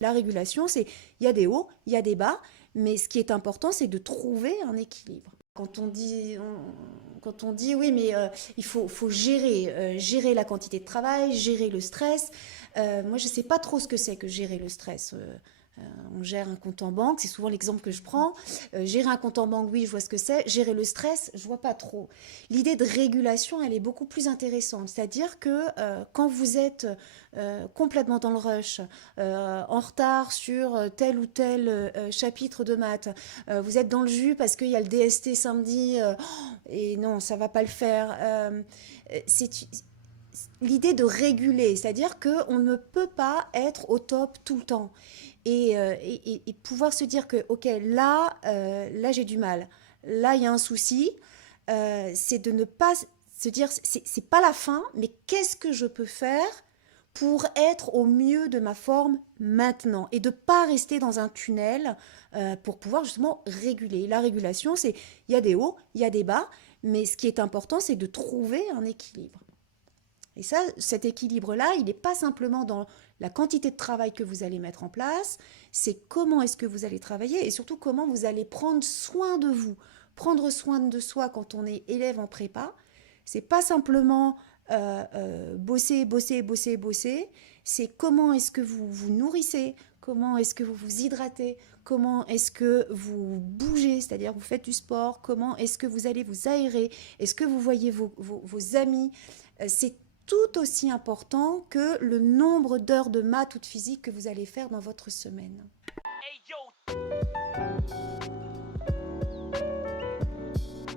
La régulation, c'est, il y a des hauts, il y a des bas, mais ce qui est important, c'est de trouver un équilibre. Quand on dit oui, mais il faut gérer, gérer la quantité de travail, gérer le stress. Moi, je ne sais pas trop ce que c'est que gérer le stress. On gère un compte en banque, c'est souvent l'exemple que je prends. Gérer un compte en banque, oui, je vois ce que c'est. Gérer le stress, je vois pas trop. L'idée de régulation, elle est beaucoup plus intéressante. C'est-à-dire que quand vous êtes complètement dans le rush, en retard sur tel ou tel chapitre de maths, vous êtes dans le jus parce qu'il y a le DST samedi, et non, ça va pas le faire. C'est l'idée de réguler, c'est-à-dire qu'on ne peut pas être au top tout le temps et pouvoir se dire que, ok, là j'ai du mal, là il y a un souci, c'est de ne pas se dire, c'est pas la fin, mais qu'est-ce que je peux faire pour être au mieux de ma forme maintenant et de ne pas rester dans un tunnel pour pouvoir justement réguler. La régulation, c'est, il y a des hauts, il y a des bas, mais ce qui est important, c'est de trouver un équilibre. Et ça, cet équilibre-là, il n'est pas simplement dans la quantité de travail que vous allez mettre en place, c'est comment est-ce que vous allez travailler et surtout comment vous allez prendre soin de vous. Prendre soin de soi quand on est élève en prépa, c'est pas simplement bosser, bosser, bosser, bosser, c'est comment est-ce que vous vous nourrissez, comment est-ce que vous vous hydratez, comment est-ce que vous bougez, c'est-à-dire vous faites du sport, comment est-ce que vous allez vous aérer, est-ce que vous voyez vos amis. C'est tout aussi important que le nombre d'heures de maths ou de physique que vous allez faire dans votre semaine. Hey, yo.